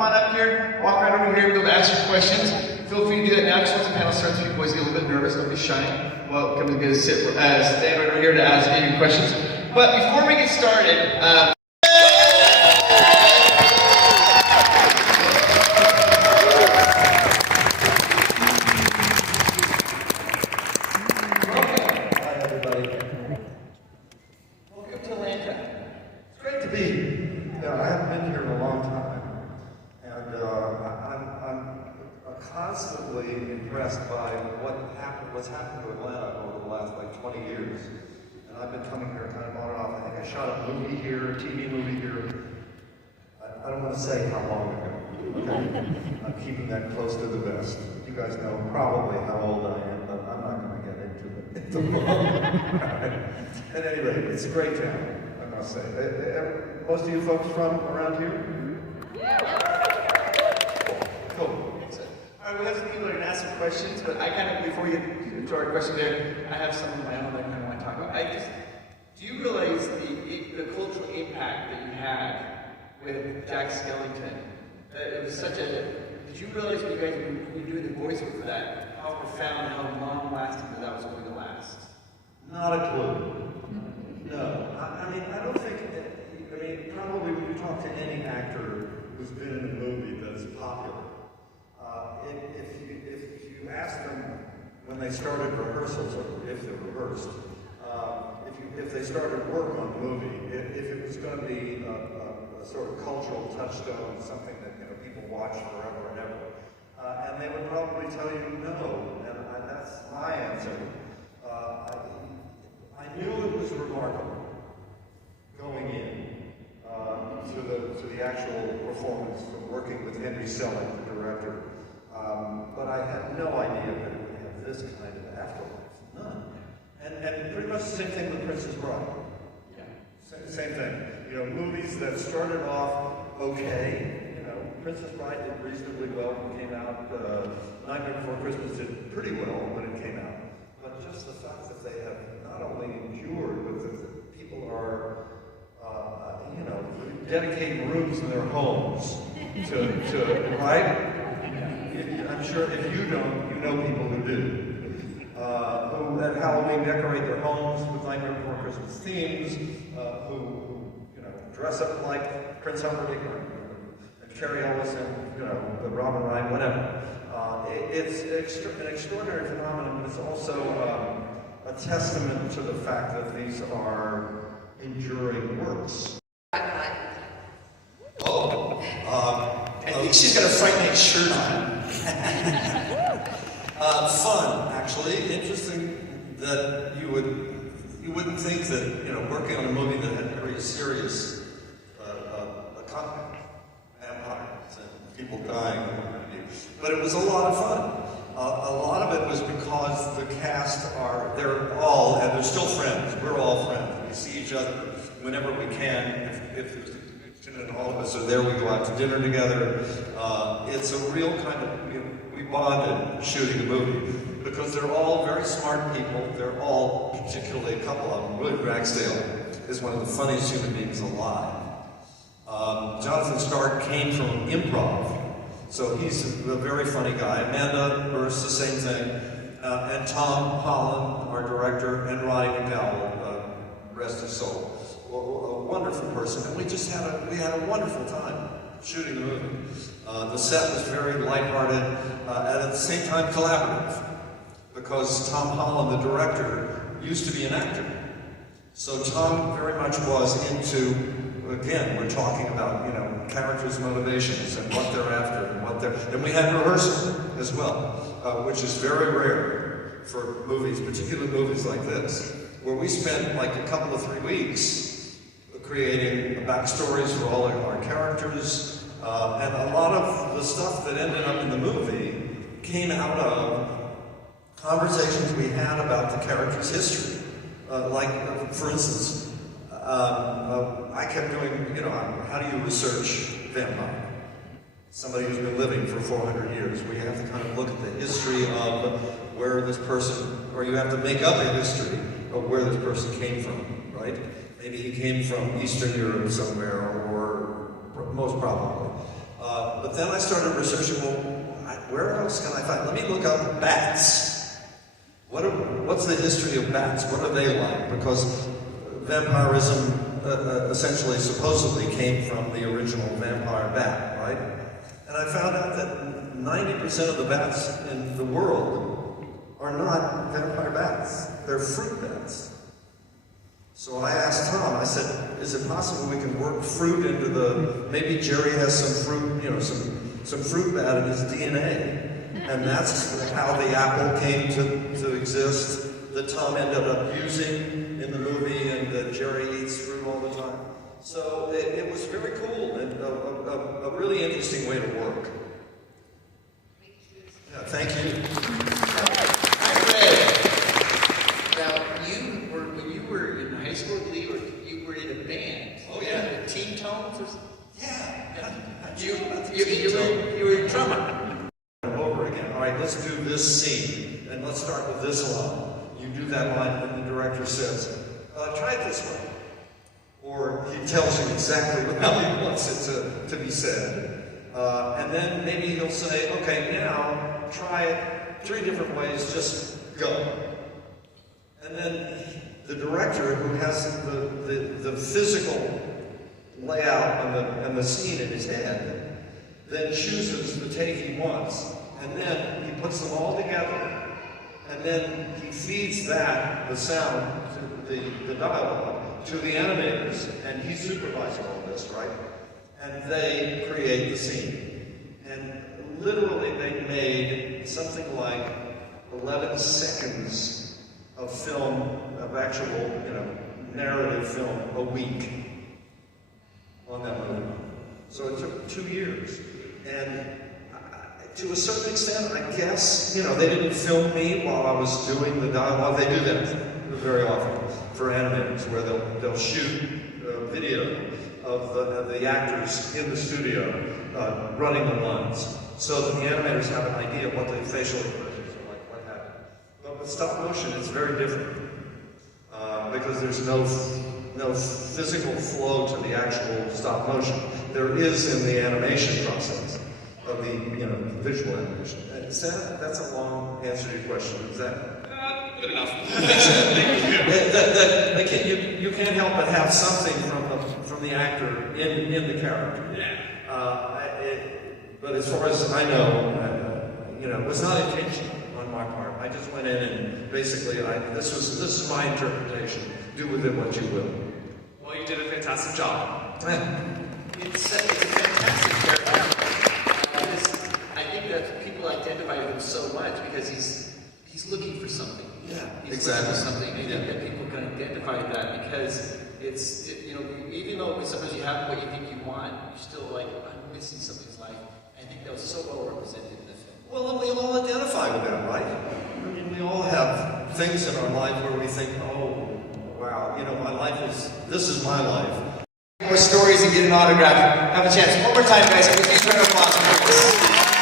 come on up here, walk right over here, be able to ask your questions. Feel free to do that now, because once the panel starts, people always get a little bit nervous, don't be shy. Welcome to get a stand right over here to ask any questions. But before we get started, constantly impressed by what's happened to Atlanta over the last like 20 years. And I've been coming here kind of on and off. I think I shot a movie here, a TV movie here. I don't want to say how long ago. Okay? I'm keeping that close to the vest. You guys know probably how old I am, but I'm not going to get into it. It's a long. At any rate, it's a great town, I must say. Most of you folks from around here? Cool. All right, we have some people that are going to ask some questions, but I kind of, before we get to our question there, I have some of my own that I kind of want to talk about. Do you realize the cultural impact that you had with Jack Skellington? It was such a, did you realize when you guys were doing the voiceover for that, how profound, how long-lasting that was going to last? Not a clue. No. I mean, I don't think, probably when you talk to any actor who's been in a movie that's popular, if you ask them when they started rehearsals, or if they rehearsed, if they started work on the movie, if it was going to be a sort of cultural touchstone, something that people watch forever and ever, and they would probably tell you no, and that's my answer. I knew it was remarkable going in to the actual performance, from working with Henry Selick, the director. But I had no idea that it would have this kind of afterlife. None. And pretty much the same thing with Princess Bride. Yeah. Same thing. Movies that started off okay. Princess Bride did reasonably well when it came out. Nightmare Before Christmas did pretty well when it came out. But just the fact that they have not only endured, but that people are, dedicating rooms in their homes to right? I'm sure if you don't, you know people who do. Who at Halloween decorate their homes with Nightmare Before Christmas themes, who dress up like Prince Humperdinck and Carrie Ellis and the Robin Wright, whatever. It's an extraordinary phenomenon, but it's also a testament to the fact that these are enduring works. I think she's got a Fright Night shirt on. Fun, actually. Interesting that you wouldn't think that working on a movie that had very serious content, vampires and people dying, but it was a lot of fun. A lot of it was because the cast they're still friends. We're all friends. We see each other whenever we can. If and all of us are there, we go out to dinner together. It's a real kind of, we bonded shooting a movie because they're all very smart people. They're all, particularly a couple of them, William Ragsdale is one of the funniest human beings alive. Jonathan Stark came from improv, so he's a very funny guy. Amanda Burst, the same thing. And Tom Holland, our director, and Roddy McDowell, rest his soul. A wonderful person, and we had a wonderful time shooting the movie. The set was very lighthearted, and at the same time collaborative, because Tom Holland, the director, used to be an actor. So Tom very much was into, again, we're talking about characters' motivations and what they're after and we had rehearsal as well, which is very rare for movies, particularly movies like this, where we spent like a couple of 3 weeks creating backstories for all of our characters, and a lot of the stuff that ended up in the movie came out of conversations we had about the character's history. For instance, I kept doing, how do you research vampire? Somebody who's been living for 400 years, where you have to kind of look at the history of where this person, or you have to make up a history of where this person came from, right? Maybe he came from Eastern Europe somewhere, or most probably. But then I started researching, well, where else can I find? Let me look up bats. What's the history of bats? What are they like? Because vampirism essentially, supposedly came from the original vampire bat, right? And I found out that 90% of the bats in the world are not vampire bats. They're fruit bats. So I asked Tom, I said, is it possible we can work fruit into the, maybe Jerry has some fruit, you know, some fruit bat in his DNA. And that's how the apple came to exist, that Tom ended up using in the movie, and that Jerry eats fruit all the time. So it was very cool and a really interesting way to work. Yeah, thank you. When you were in high school, you were in a band. Oh yeah. Teen Tones or something? Yeah. You were a drummer. Over again. All right, let's do this scene, and let's start with this line. You do that line, and the director says, try it this way. Or he tells you exactly how he wants it to be said. And then maybe he'll say, okay, now try it 3 different ways, just go. And then the director, who has the physical layout and the scene in his head, then chooses the take he wants, and then he puts them all together, and then he feeds the sound, to the dialogue, to the animators, and he's supervising all this, right? And they create the scene. And literally they made something like 11 seconds of film, of actual, narrative film a week on that movie. So it took 2 years. And to a certain extent, I guess, they didn't film me while I was doing the dialogue. They do that very often for animators, where they'll shoot video of the actors in the studio running the lines, so that the animators have an idea of what the facial expressions are like, what happened. But with stop motion, it's very different, because there's no physical flow to the actual stop motion. There is in the animation process of the visual animation. That's a long answer to your question. Is that Good enough. you can't help but have something from the actor in the character. Yeah. But as far as I know, it was not intentional on my part. I just went in and basically, this is my interpretation. Do with it what you will. Well, you did a fantastic job. It's a fantastic character. I think that people identify with him so much because he's looking for something. Yeah, He's exactly. looking for something. I think that people can identify with that because it's, even though sometimes you have what you think you want, you're still like, I'm missing something's life. I think that was so well represented in the film. Well, and we all identify with that, right? I mean, we all have things in our life where we think, oh, wow, my life this is my life. More stories and get an autograph. Have a chance. One more time, guys. Please turn applause for this.